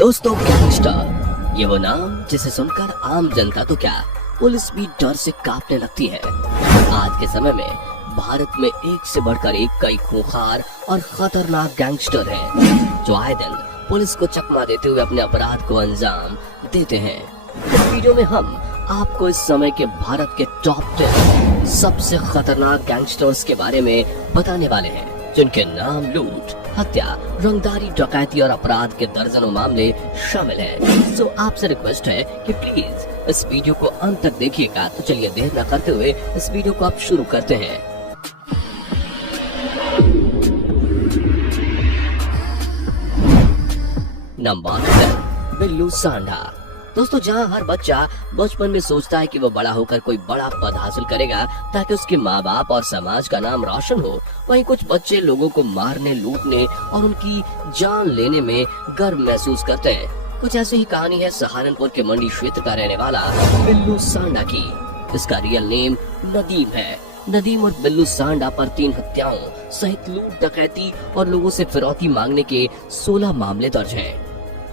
दोस्तों, गैंगस्टर ये वो नाम जिसे सुनकर आम जनता तो क्या पुलिस भी डर से कांपने लगती है। आज के समय में भारत में एक से बढ़कर एक कई खूंखार और खतरनाक गैंगस्टर हैं, जो आए दिन पुलिस को चकमा देते हुए अपने अपराध को अंजाम देते हैं। इस वीडियो में हम आपको इस समय के भारत के टॉप 10 सबसे खतरनाक गैंगस्टर्स के बारे में बताने वाले हैं, जिनके नाम लूट, हत्या, रंगदारी, डकैती और अपराध के दर्जनों मामले शामिल हैं। सो आपसे रिक्वेस्ट है कि प्लीज इस वीडियो को अंत तक देखिएगा। तो चलिए देर न करते हुए इस वीडियो को आप शुरू करते हैं। नंबर 10, बिल्लू सांडा। दोस्तों, जहां हर बच्चा बचपन में सोचता है कि वो बड़ा होकर कोई बड़ा पद हासिल करेगा ताकि उसके माँ बाप और समाज का नाम रोशन हो, वहीं कुछ बच्चे लोगों को मारने, लूटने और उनकी जान लेने में गर्व महसूस करते हैं। कुछ ऐसी ही कहानी है सहारनपुर के मंडी क्षेत्र का रहने वाला बिल्लू सांडा की। इसका रियल नेम नदीम है। नदीम और बिल्लू सांडा पर 3 हत्याओं सहित लूट, डकैती और लोगों से फिरौती मांगने के 16 मामले दर्ज हैं।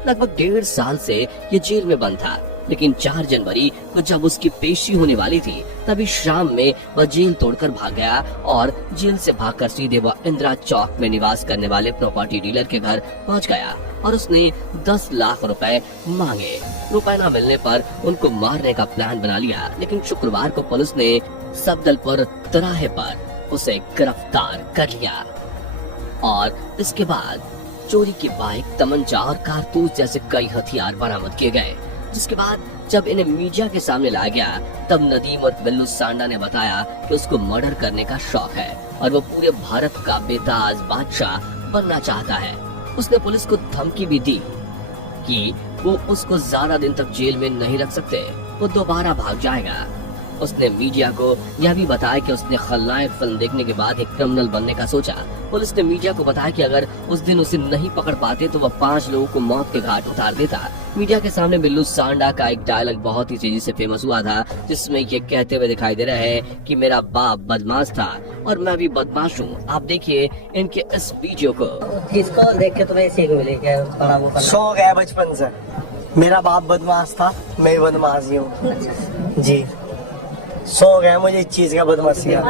लगभग 1.5 साल से ये जेल में बंद था, लेकिन 4 जनवरी को जब उसकी पेशी होने वाली थी, तभी शाम में वह जेल तोड़कर भाग गया और जेल से भागकर सीधे वह इंदिरा चौक में निवास करने वाले प्रॉपर्टी डीलर के घर पहुंच गया और उसने 10 लाख रुपए मांगे। रुपए न मिलने पर उनको मारने का प्लान बना लिया, लेकिन शुक्रवार को पुलिस ने सफदलपुर तिराहे पर उसे गिरफ्तार कर लिया और इसके बाद चोरी की बाइक, तमंचा और कारतूस जैसे कई हथियार बरामद किए गए। जिसके बाद जब इन्हें मीडिया के सामने लाया गया, तब नदीम और बिल्लू सांडा ने बताया कि उसको मर्डर करने का शौक है और वो पूरे भारत का बेताज बादशाह बनना चाहता है। उसने पुलिस को धमकी भी दी कि वो उसको ज्यादा दिन तक जेल में नहीं रख सकते, वो दोबारा भाग जाएगा। उसने मीडिया को यह भी बताया कि उसने खलनायक फिल्म देखने के बाद एक क्रिमिनल बनने का सोचा। पुलिस ने मीडिया को बताया कि अगर उस दिन उसे नहीं पकड़ पाते तो वह 5 लोगों को मौत के घाट उतार देता। मीडिया के सामने बिल्लू सांडा का एक डायलॉग बहुत ही तेजी से फेमस हुआ था, जिसमें ये कहते हुए दिखाई दे रहा है कि मेरा बाप बदमाश था और मैं भी बदमाश हूँ। आप देखिए इनके इस वीडियो को। किसको देख के तुम्हें सीख मिली? क्या बड़ा वो शौक है बचपन से। मेरा बाप बदमाश था, मैं भी बदमाश ही हूँ जी। शौक है मुझे इस चीज का, बदमाशी का।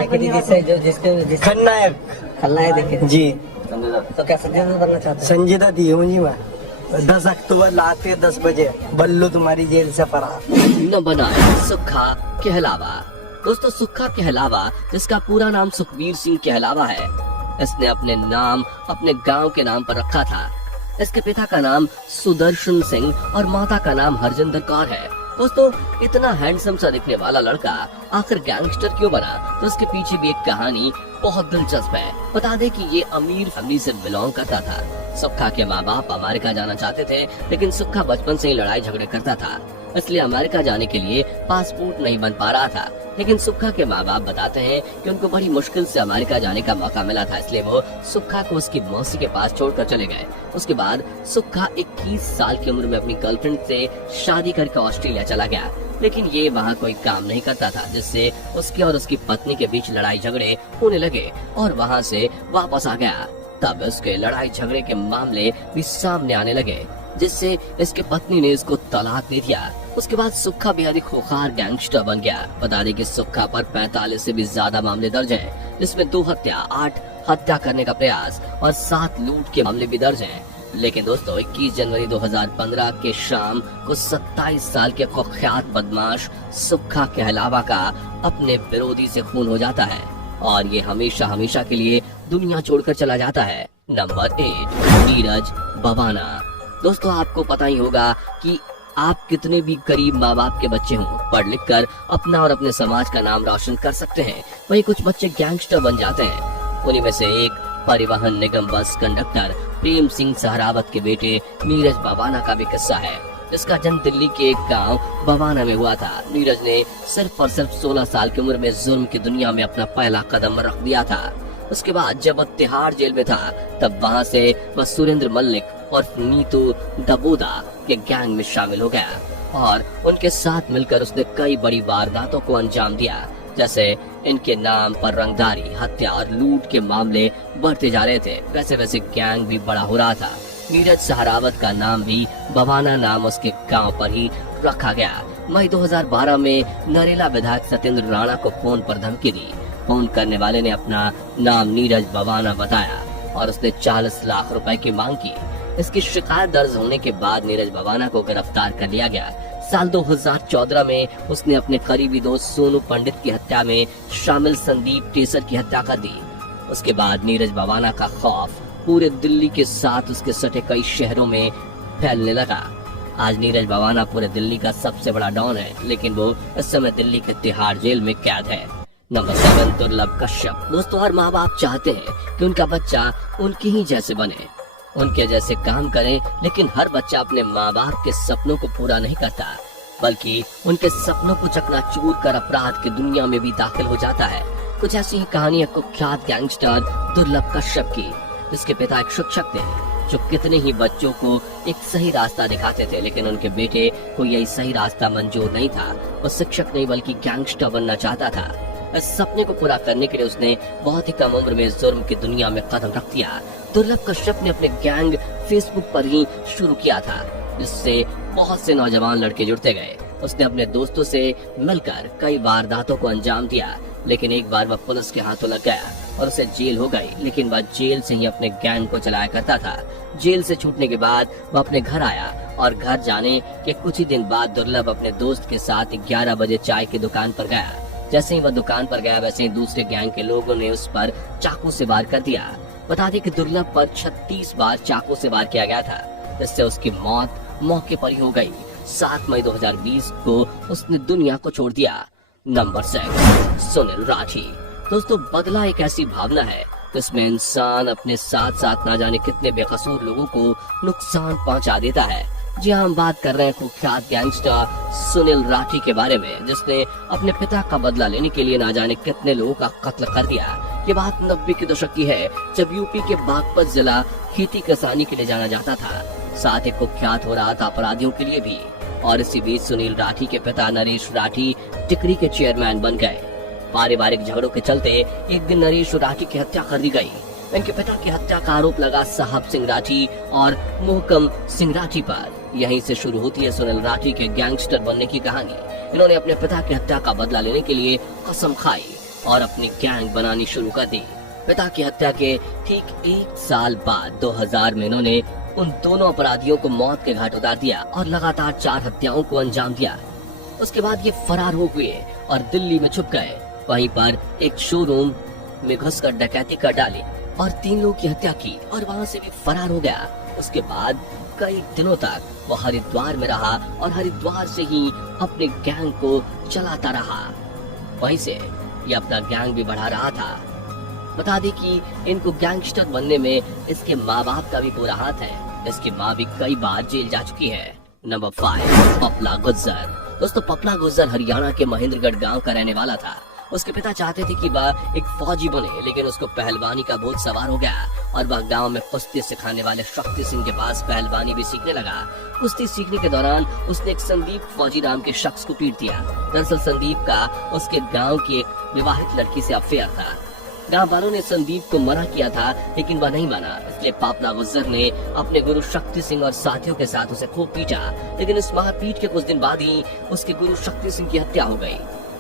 खलनायक देखे जी। तो क्या संजीदा बनना चाहते हैं? संजीदा दी हूँ जी मैं। 10 अक्टूबर रात के 10 बजे बल्लू तुम्हारी जेल से फरार। नंबर 9, सुक्खा कहलावा। दोस्तों, सुक्खा कहलावा, जिसका पूरा नाम सुखबीर सिंह कहलावा है, इसने अपने नाम अपने गांव के नाम पर रखा था। इसके पिता का नाम सुदर्शन सिंह और माता का नाम हरजिंदर कौर है। दोस्तों, इतना हैंडसम सा दिखने वाला लड़का आखिर गैंगस्टर क्यों बना, तो इसके पीछे भी एक कहानी बहुत दिलचस्प है। बता दें कि ये अमीर फैमिली से बिलोंग करता था। सुक्खा के माँ बाप अमेरिका जाना चाहते थे, लेकिन सुक्खा बचपन से ही लड़ाई झगड़े करता था, इसलिए अमेरिका जाने के लिए पासपोर्ट नहीं बन पा रहा था। लेकिन सुक्खा के माँ बाप बताते हैं कि उनको बड़ी मुश्किल से अमेरिका जाने का मौका मिला था, इसलिए वो सुक्खा को उसकी मौसी के पास छोड़कर चले गए। उसके बाद सुक्खा 21 साल की उम्र में अपनी गर्लफ्रेंड से शादी करके ऑस्ट्रेलिया चला गया, लेकिन ये वहाँ कोई काम नहीं करता था, जिससे उसके और उसकी पत्नी के बीच लड़ाई झगड़े होने लगे और वहाँ से वापस आ गया। तब उसके लड़ाई झगड़े के मामले भी सामने आने लगे, जिससे इसके पत्नी ने इसको तलाक दे दिया। उसके बाद सुक्खा बेहद ही खूंखार गैंगस्टर बन गया। बता दें कि सुक्खा पर 45 से भी ज्यादा मामले दर्ज हैं, जिसमें 2 हत्या, 8 हत्या करने का प्रयास और 7 लूट के मामले भी दर्ज हैं। लेकिन दोस्तों, 21 जनवरी 2015 के शाम को 27 साल के कुख्यात बदमाश सुक्खा कहलावा का अपने विरोधी से खून हो जाता है और ये हमेशा हमेशा के लिए दुनिया छोड़कर चला जाता है। नंबर 8, नीरज बवाना। दोस्तों, आपको पता ही होगा कि आप कितने भी गरीब माँ बाप के बच्चे हों, पढ़ लिख कर अपना और अपने समाज का नाम रोशन कर सकते हैं, वहीं कुछ बच्चे गैंगस्टर बन जाते हैं। उन्हीं में से एक परिवहन निगम बस कंडक्टर प्रेम सिंह सहरावत के बेटे नीरज बवाना का भी किस्सा है, जिसका जन्म दिल्ली के एक गांव बवाना में हुआ था। नीरज ने सिर्फ और सिर्फ 16 साल की उम्र में जुर्म की दुनिया में अपना पहला कदम रख दिया था। उसके बाद जब वह तिहाड़ जेल में था, तब वहाँ से वह सुरेंद्र मल्लिक और नीतू दबोदा के गैंग में शामिल हो गया और उनके साथ मिलकर उसने कई बड़ी वारदातों को अंजाम दिया। जैसे इनके नाम पर रंगदारी, हत्या और लूट के मामले बढ़ते जा रहे थे, वैसे वैसे गैंग भी बड़ा हो रहा था। नीरज सहरावत का नाम भी बवाना नाम उसके गांव पर ही रखा गया। मई 2012 में नरेला विधायक सत्येंद्र राणा को फोन पर धमकी दी। फोन करने वाले ने अपना नाम नीरज बवाना बताया और उसने 40 लाख रुपए की मांग की। इसकी शिकायत दर्ज होने के बाद नीरज बवाना को गिरफ्तार कर लिया गया। साल 2014 में उसने अपने करीबी दोस्त सोनू पंडित की हत्या में शामिल संदीप टेसर की हत्या कर दी। उसके बाद नीरज बवाना का खौफ पूरे दिल्ली के साथ उसके सटे कई शहरों में फैलने लगा। आज नीरज बवाना पूरे दिल्ली का सबसे बड़ा डॉन है, लेकिन वो इस समय दिल्ली के तिहाड़ जेल में कैद है। नंबर 7, दुर्लभ कश्यप। दोस्तों, हर माँ बाप चाहते हैं कि उनका बच्चा उनके ही जैसे बने, उनके जैसे काम करें, लेकिन हर बच्चा अपने माँ बाप के सपनों को पूरा नहीं करता, बल्कि उनके सपनों को चकनाचूर कर अपराध की दुनिया में भी दाखिल हो जाता है। कुछ ऐसी ही कहानी है कुख्यात गैंगस्टर दुर्लभ कश्यप की, जिसके पिता एक शिक्षक थे जो कितने ही बच्चों को एक सही रास्ता दिखाते थे, लेकिन उनके बेटे को यही सही रास्ता मंजूर नहीं था। वो शिक्षक नहीं बल्कि गैंगस्टर बनना चाहता था। इस सपने को पूरा करने के लिए उसने बहुत ही कम उम्र में जुर्म की दुनिया में कदम रख दिया। दुर्लभ कश्यप ने अपने गैंग फेसबुक पर ही शुरू किया था, जिससे बहुत से नौजवान लड़के जुड़ते गए। उसने अपने दोस्तों से मिलकर कई वारदातों को अंजाम दिया, लेकिन एक बार वह पुलिस के हाथों लग गया और उसे जेल हो गई। लेकिन वह जेल से ही अपने गैंग को चलाया करता था। जेल से छूटने के बाद वह अपने घर आया और घर जाने के कुछ ही दिन बाद दुर्लभ अपने दोस्त के साथ 11 बजे चाय की दुकान पर गया। जैसे ही वह दुकान पर गया, वैसे ही दूसरे गैंग के लोगों ने उस पर चाकू से वार कर दिया। बता दें कि दुर्लभ पर 36 बार चाकू से वार किया गया था, जिससे उसकी मौत मौके पर ही हो गई। 7 मई 2020 को उसने दुनिया को छोड़ दिया। नंबर 6, सुनील राठी। दोस्तों, बदला एक ऐसी भावना है जिसमें इंसान अपने साथ साथ ना जाने कितने बेकसूर लोगों को नुकसान पहुंचा देता है। जी हाँ, हम बात कर रहे हैं कुख्यात गैंगस्टर सुनील राठी के बारे में, जिसने अपने पिता का बदला लेने के लिए ना जाने कितने लोगों का कत्ल कर दिया। ये बात 90 के दशक की है, जब यूपी के बागपत जिला खेती किसानी के लिए जाना जाता था। साथ ही कुख्यात हो रहा था अपराधियों के लिए भी। और इसी बीच सुनील राठी के पिता नरेश राठी टिकरी के चेयरमैन बन गए। पारिवारिक झगड़ों के चलते एक दिन नरेश राठी की हत्या कर दी गई। इनके पिता की हत्या का आरोप लगा साहब सिंह राठी और मोहकम सिंह राठी पर। यहीं से शुरू होती है सुनील राठी के गैंगस्टर बनने की कहानी। इन्होंने अपने पिता की हत्या का बदला लेने के लिए कसम खाई और अपनी गैंग बनानी शुरू कर दी। पिता की हत्या के ठीक 1 साल बाद 2000 में इन्होंने उन दोनों अपराधियों को मौत के घाट उतार दिया और लगातार 4 हत्याओं को अंजाम दिया। उसके बाद ये फरार हो गए और दिल्ली में छुप गए। वहीं पर एक शोरूम में घुसकर डकैती कर डाली और 3 लोगों की हत्या की और वहां से भी फरार हो गया। उसके बाद कई दिनों तक वो हरिद्वार में रहा और हरिद्वार से ही अपने गैंग को चलाता रहा। वहीं से ये अपना गैंग भी बढ़ा रहा था। बता दें कि इनको गैंगस्टर बनने में इसके माँ बाप का भी पूरा हाथ है। इसकी माँ भी कई बार जेल जा चुकी है। नंबर 5, पपला गुज्जर। दोस्तों, पपला गुज्जर हरियाणा के महेंद्रगढ़ गांव का रहने वाला था। उसके पिता चाहते थे कि वह एक फौजी बने, लेकिन उसको पहलवानी का भूत सवार हो गया और वह गांव में कुश्ती सिखाने वाले शक्ति सिंह के पास पहलवानी भी सीखने लगा। कुश्ती सीखने के दौरान उसने एक संदीप फौजी नाम के शख्स को पीट दिया। दरअसल संदीप का उसके गाँव की एक विवाहित लड़की से अफेयर था। गांव वालों ने संदीप को मना किया था, लेकिन वह नहीं माना। इसलिए पपला गुज्जर ने अपने गुरु शक्ति सिंह और साथियों के साथ उसे खूब पीटा। लेकिन इस महापीट के कुछ दिन बाद ही उसके गुरु शक्ति सिंह की हत्या हो गई।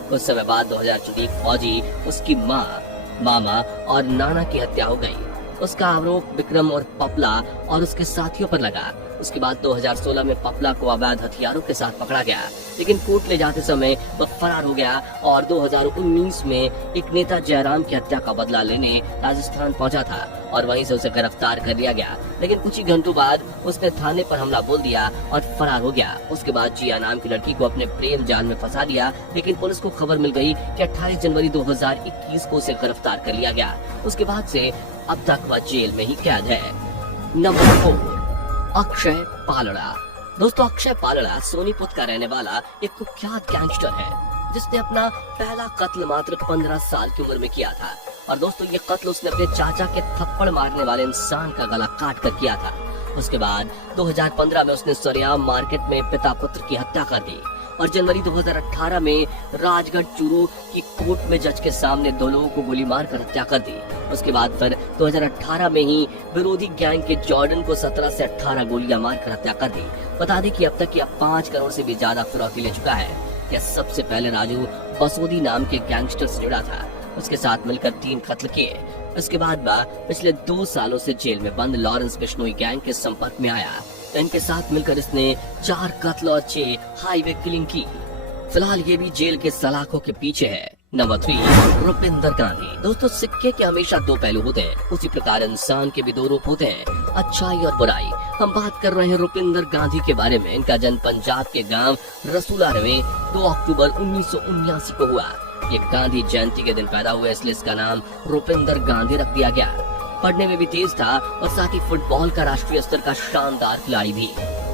कुछ समय बाद 2014 फौजी उसकी माँ, मामा और नाना की हत्या हो गई। उसका आरोप विक्रम और पपला और उसके साथियों पर लगा। उसके बाद 2016 में पपला को अवैध हथियारों के साथ पकड़ा गया, लेकिन कोर्ट ले जाते समय वह फरार हो गया और 2019 में एक नेता जयराम की हत्या का बदला लेने राजस्थान पहुंचा था और वहीं से उसे गिरफ्तार कर लिया गया। लेकिन कुछ ही घंटों बाद उसने थाने पर हमला बोल दिया और फरार हो गया। उसके बाद जिया नाम की लड़की को अपने प्रेम जाल में फंसा दिया, लेकिन पुलिस को खबर मिल गई कि 28 जनवरी 2021 को उसे गिरफ्तार कर लिया गया। उसके बाद से अब तक वह जेल में ही कैद है। नंबर 4, अक्षय पालड़ा। दोस्तों, अक्षय पालड़ा सोनीपत का रहने वाला एक कुख्यात गैंगस्टर है, जिसने अपना पहला कत्ल मात्र 15 साल की उम्र में किया था। और दोस्तों, ये कत्ल उसने अपने चाचा के थप्पड़ मारने वाले इंसान का गला काट कर किया था। उसके बाद 2015 में उसने सरेआम मार्केट में पिता पुत्र की हत्या कर दी। और जनवरी 2018 में राजगढ़ चूरू की कोर्ट में जज के सामने 2 लोगों को गोली मारकर हत्या कर दी। उसके बाद फिर 2018 में ही विरोधी गैंग के जॉर्डन को 17 से 18 गोलियां मारकर हत्या कर दी। बता दें कि अब तक यह 5 करोड़ से भी ज्यादा फिरौती ले चुका है। यह सबसे पहले राजू बसोदी नाम के गैंगस्टर से जुड़ा था। उसके साथ मिलकर 3 कत्ल किए। उसके बाद वह पिछले 2 सालों से जेल में बंद लॉरेंस बिश्नोई गैंग के संपर्क में आया। इनके साथ मिलकर इसने 4 कत्ल और 6 हाईवे किलिंग की। फिलहाल ये भी जेल के सलाखों के पीछे है। नंबर 3, रुपिंदर गांधी। दोस्तों, सिक्के के हमेशा 2 पहलू होते हैं, उसी प्रकार इंसान के भी 2 रूप होते हैं, अच्छाई और बुराई। हम बात कर रहे हैं रुपिंदर गांधी के बारे में। इनका जन्म पंजाब के गांव रसूलार में 2 अक्टूबर 1979 को हुआ। ये गांधी जयंती के दिन पैदा हुए, इसलिए इसका नाम रुपिंदर गांधी रख दिया गया। पढ़ने में भी तेज था और साथ ही फुटबॉल का राष्ट्रीय स्तर का शानदार खिलाड़ी भी।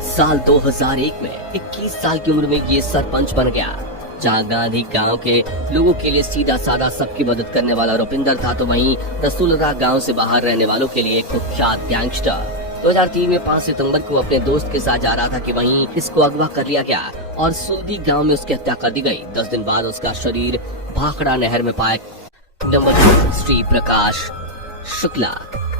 साल 2001 में 21 साल की उम्र में ये सरपंच बन गया। जहाँ गांधी गांव के लोगों के लिए सीधा साधा सबकी मदद करने वाला रुपिंदर था, तो वहीं रसूलरा गांव से बाहर रहने वालों के लिए कुख्यात गैंगस्टर। 2003 में 5 सितंबर को अपने दोस्त के साथ जा रहा था कि वहीं इसको अगवा कर लिया गया और सुल्दी गांव में उसकी हत्या कर दी गई। 10 दिन बाद उसका शरीर भाखड़ा नहर में पाया। नंबर 2, श्री प्रकाश शुक्ला।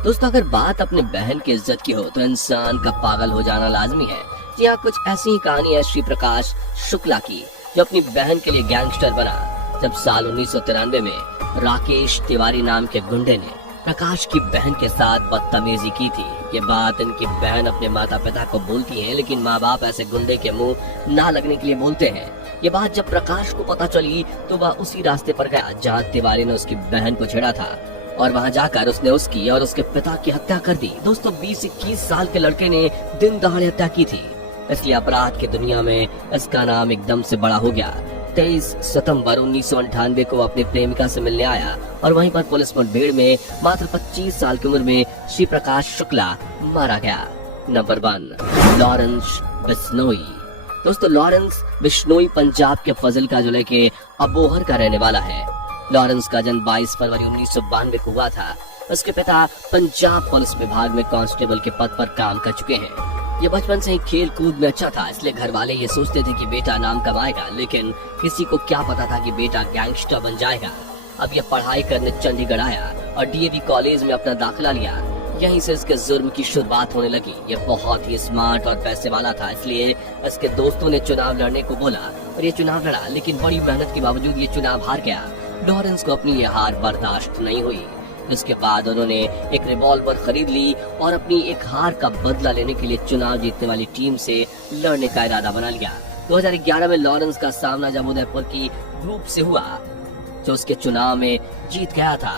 दोस्तों, अगर बात अपने बहन की इज्जत की हो तो इंसान का पागल हो जाना लाजमी है। जी हाँ, कुछ ऐसी ही कहानी है श्री प्रकाश शुक्ला की, जो अपनी बहन के लिए गैंगस्टर बना। जब साल 1993 में राकेश तिवारी नाम के गुंडे ने प्रकाश की बहन के साथ बदतमीजी की थी। ये बात इनकी बहन अपने माता पिता को बोलती है, लेकिन माँ बाप ऐसे गुंडे के मुंह ना लगने के लिए बोलते हैं। ये बात जब प्रकाश को पता चली तो वह उसी रास्ते पर गया जहाँ तिवारी ने उसकी बहन को छेड़ा था और वहाँ जाकर उसने उसकी और उसके पिता की हत्या कर दी। दोस्तों, 20-21 साल के लड़के ने दिन दहाड़े हत्या की थी, इसलिए अपराध की दुनिया में इसका नाम एकदम से बड़ा हो गया। 23 सितंबर 1998 को अपनी प्रेमिका से मिलने आया और वहीं पर पुलिस मुठभेड़ में मात्र 25 साल की उम्र में श्री प्रकाश शुक्ला मारा गया। Number 1, Lawrence Bishnoi. दोस्तों, लॉरेंस बिश्नोई पंजाब के फजलका जिले के अबोहर का रहने वाला है। लॉरेंस का जन्म 22 फरवरी 1992 को हुआ था। उसके पिता पंजाब पुलिस विभाग में कांस्टेबल के पद पर काम कर चुके हैं। ये बचपन से ही खेल कूद में अच्छा था, इसलिए घर वाले ये सोचते थे कि बेटा नाम कमाएगा, लेकिन किसी को क्या पता था कि बेटा गैंगस्टर बन जाएगा। अब ये पढ़ाई करने चंडीगढ़ आया और डीएवी कॉलेज में अपना दाखिला लिया। यहीं से इसके जुर्म की शुरुआत होने लगी। ये बहुत ही स्मार्ट और पैसे वाला था, इसलिए इसके दोस्तों ने चुनाव लड़ने को बोला और ये चुनाव लड़ा, लेकिन बड़ी मेहनत के बावजूद ये चुनाव हार गया। लॉरेंस को अपनी ये हार बर्दाश्त नहीं हुई। इसके बाद उन्होंने एक रिवॉल्वर खरीद ली और अपनी एक हार का बदला लेने के लिए चुनाव जीतने वाली टीम से लड़ने का इरादा बना लिया। 2011 में लॉरेंस का सामना जब उदयपुर की ग्रुप से हुआ, जो उसके चुनाव में जीत गया था।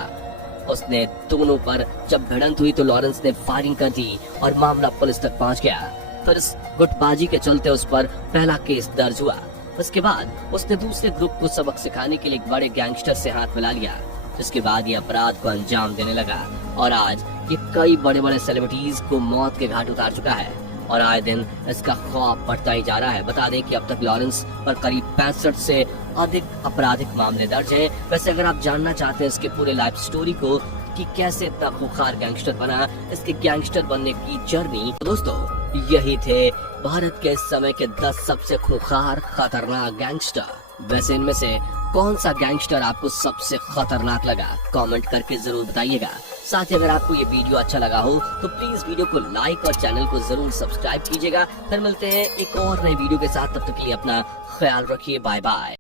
उसने दोनों पर जब भिड़ंत हुई तो लॉरेंस ने फायरिंग कर दी और मामला पुलिस तक पहुंच गया। फिर इस गुटबाजी के चलते उस पर पहला केस दर्ज हुआ। उसके बाद उसने दूसरे ग्रुप को सबक सिखाने के लिए एक बड़े गैंगस्टर से हाथ मिला लिया, जिसके बाद ये अपराध को अंजाम देने लगा और आज ये कई बड़े बड़े सेलिब्रिटीज को मौत के घाट उतार चुका है और आए दिन इसका खौफ बढ़ता ही जा रहा है। बता दें कि अब तक लॉरेंस पर करीब 65 से अधिक आपराधिक मामले दर्ज हैं। वैसे अगर आप जानना चाहते हैं इसके पूरे लाइफ स्टोरी को कि कैसे इतना खूंखार गैंगस्टर बना, इसके गैंगस्टर बनने की जर्नी, तो दोस्तों यही थे भारत के इस समय के 10 सबसे खूंखार खतरनाक गैंगस्टर। वैसे इनमें से कौन सा गैंगस्टर आपको सबसे खतरनाक लगा, कमेंट करके जरूर बताइएगा। साथ ही अगर आपको ये वीडियो अच्छा लगा हो तो प्लीज वीडियो को लाइक और चैनल को जरूर सब्सक्राइब कीजिएगा। फिर मिलते हैं एक और नई वीडियो के साथ, तब तक के लिए अपना ख्याल रखिए। Bye bye.